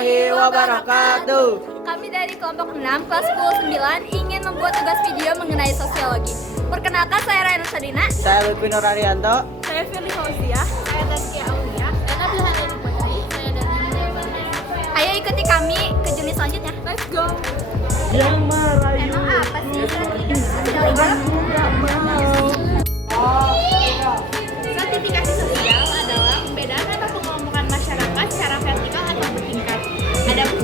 warahmatullahi wabarakatuh. Kami dari kelompok 6 kelas 10-9 ingin membuat tugas video mengenai sosiologi. Perkenalkan, saya Rayana Sadina. Saya Lutfi Nur Arianto. Saya Firly Fauzia. Saya Tazkia Aulia. Dan Nabila Hadi Putri. Saya Daniel. Ayo ikuti kami ke jenis selanjutnya. Let's go. Yang merayu. Emang apa sih? Stratifikasi sosial adalah membedakan atau pengelompokan masyarakat secara vertikal atau bertingkat.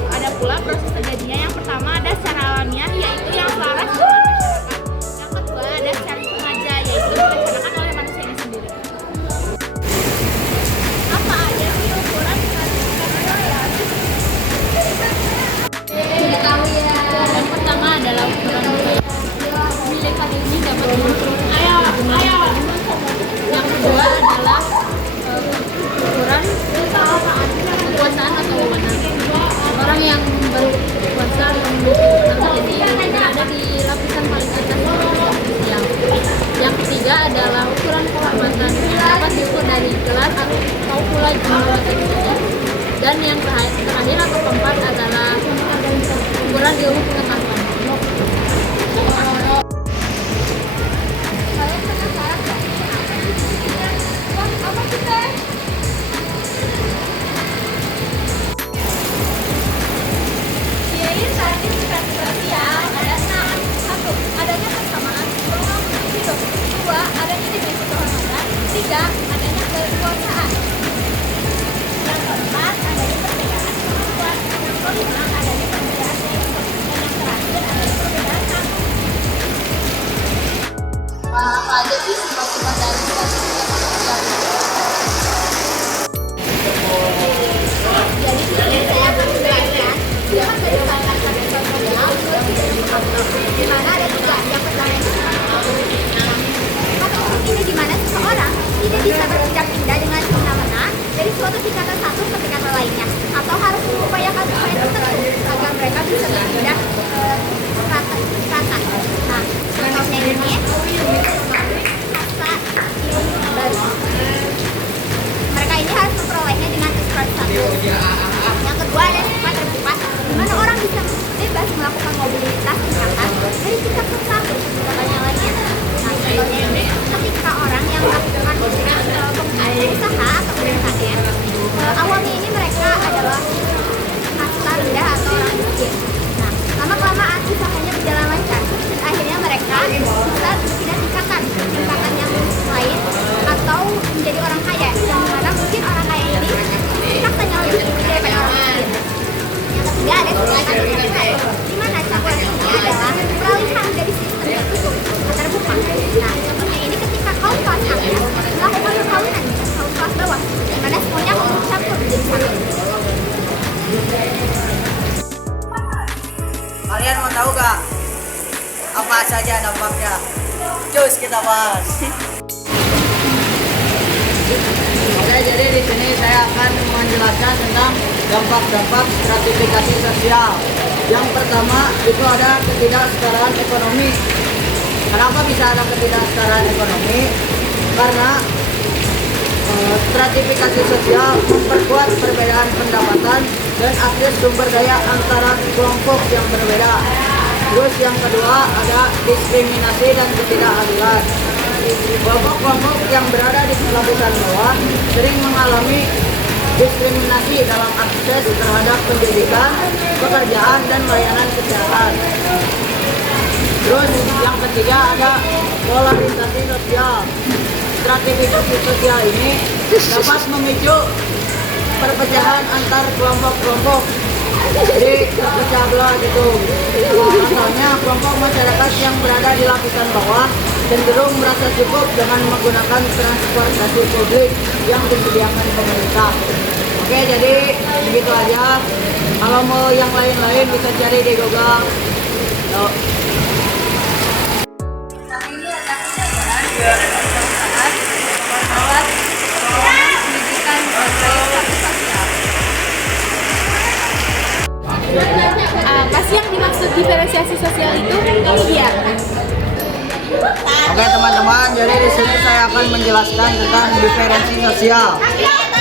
Ada pula proses terjadinya. Yang pertama ada secara alamiah, yaitu yang selaras dengan masyarakat. Yang kedua ada secara sengaja, yaitu direncanakan oleh manusia ini sendiri. Apa aja sih ukuran stratifikasi sosial? Yang pertama adalah ukuran nilai karir ini dapat diukur. Yang kedua adalah ukuran kekuasaan atau wewenang. Orang yang berkuasa atau memiliki wewenang jadi ada di lapisan paling atas sosial. Yang ketiga adalah ukuran kehormatan yang dapat diukur dari gelar atau pula jumlah wajib. Dan yang terakhir atau keempat adalah ukuran ilmu pengetahuan. Kalian penasaran nggak sih apa sih fungsinya? Wah, apa sih teh? Biaya stratifikasi sosial ada 6. 1. Adanya persamaan peluang hidup. 2. Adanya dimensi kehormatan. 3. Adanya kekuasaan. Yang keempat adanya perbedaan kemampuan. Yang kelima adanya perbedaan daya saing. Dan yang terakhir adanya perbedaan kamu. Apa aja sih sifat-sifat dari stratifikasi sosial itu? Jadi di sini saya akan menjelaskan sifat dari stratifikasi sosial di mana ada 3. Yang pertama itu sifat ini di mana seseorang tidak bisa berpindah-pindah dengan semena-mena dari suatu tingkatan satu ke tingkatan lainnya, atau harus mengupayakan upaya tertentu agar mereka bisa berpindah ke tingkatan. Nah, contohnya ini baru. Mereka ini harus memperolehnya dengan tes satu. Yang kedua ada sifat terbuka, di mana orang bisa bebas melakukan mobilitas tingkatan dari tingkatan satu ke tingkatan yang lainnya. Nah, contohnya ini ketika orang yang melakukan usaha atau UMKM, awalnya ini mereka adalah kasta rendah atau orang miskin. Nah, lama-kelamaan usahanya berjalan lancar dan akhirnya mereka bisa berpindah tingkatan yang lain atau menjadi orang kaya, yang mana mungkin orang kaya ini tingkatannya lebih tinggi daripada orang miskin. Yang ketiga ada sifat otoriter, di mana campuran ini adalah peralihan dari sistem tertutup ke terbuka. Nah, contohnya ini ketika kaum kelas atas melakukan perkawinan dengan kaum kelas bawah, di mana semuanya campur menjadi satu. Kalian mau tahu gak apa saja dampaknya? Cus kita bahas. Oke, jadi di sini saya akan menjelaskan tentang dampak-dampak stratifikasi sosial. Yang pertama itu ada ketidaksetaraan ekonomi. Kenapa bisa ada ketidaksetaraan ekonomi? Karena stratifikasi sosial memperkuat perbedaan pendapatan dan akses sumber daya antara kelompok yang berbeda. Terus yang kedua ada diskriminasi dan ketidakadilan. Kelompok yang berada di lapisan bawah sering mengalami diskriminasi dalam akses terhadap pendidikan, pekerjaan, dan layanan kesehatan. Terus yang ketiga ada polarisasi sosial. Stratifikasi sosial ini dapat memicu perpecahan antar kelompok-kelompok, jadi terpecah belah gitu. Misalnya kelompok masyarakat yang berada di lapisan bawah cenderung merasa cukup dengan menggunakan transportasi publik yang disediakan pemerintah. Oke, jadi begitu aja. Kalau mau yang lain-lain bisa cari di Google. Yuk. Apa sih yang dimaksud diferensiasi sosial itu? Ini dia. Oke teman-teman, jadi di sini saya akan menjelaskan tentang diferensi sosial.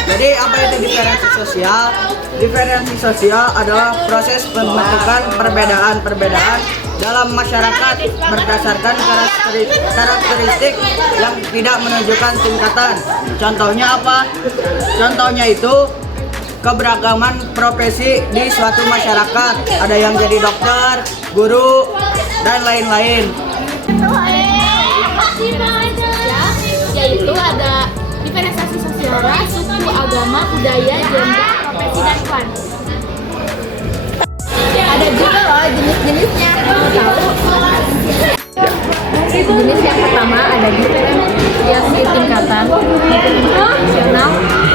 Jadi apa itu diferensi sosial? Diferensi sosial adalah proses pembentukan perbedaan-perbedaan dalam masyarakat berdasarkan karakteristik yang tidak menunjukkan tingkatan. Contohnya apa? Contohnya itu keberagaman profesi di suatu masyarakat. Ada yang jadi dokter, guru, dan lain-lain. Yaitu ada diferensiasi sosial ras, suku, agama, budaya, gender, profesi, dan klan. Ada juga loh jenis-jenisnya. Kamu tahu? Jenis yang pertama ada diferensiasi tingkatan, nasional,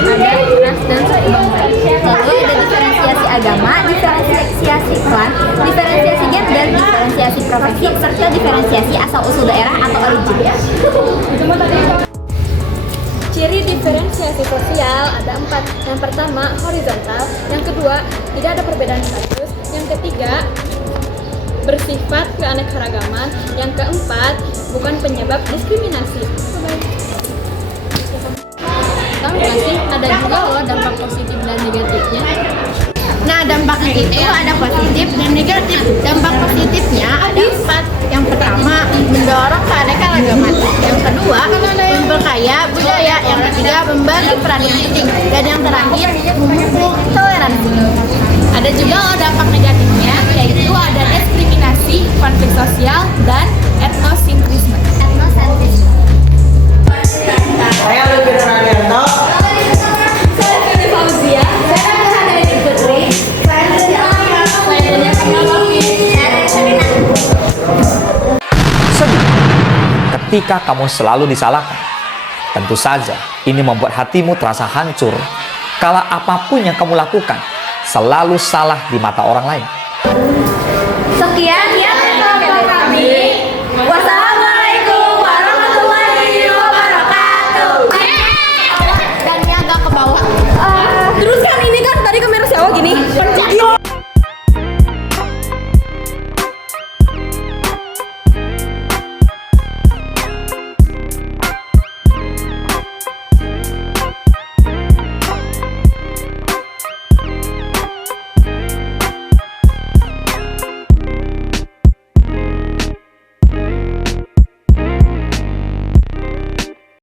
ada ras dan suku bangsa. Lalu ada diferensiasi agama, diferensiasi klan, diferensiasi gender, diferensiasi profesi, serta diferensiasi asal-usul daerah atau origin. Ciri diferensiasi sosial ada 4. Yang pertama, horizontal. Yang kedua, tidak ada perbedaan status. Yang ketiga, bersifat keanekaragaman. Yang keempat, bukan penyebab diskriminasi. Tahu nggak sih, ada juga loh dampak positif dan negatifnya. Nah, dampaknya itu ada positif dan negatif. Dampak positifnya ada 4. Yang pertama, mendorong keanekaragaman. Yang kedua, memperkaya budaya. Yang ketiga, membagi peran yang penting. Dan yang terakhir, memupuk toleransi. Ada juga loh dampak negatifnya, yaitu ada diskriminasi, konflik sosial, dan etnosentrisme. Saya Lutfi Nuralianto. Sedih ketika kamu selalu disalahkan. Tentu saja ini membuat hatimu terasa hancur kala apapun yang kamu lakukan selalu salah di mata orang lain.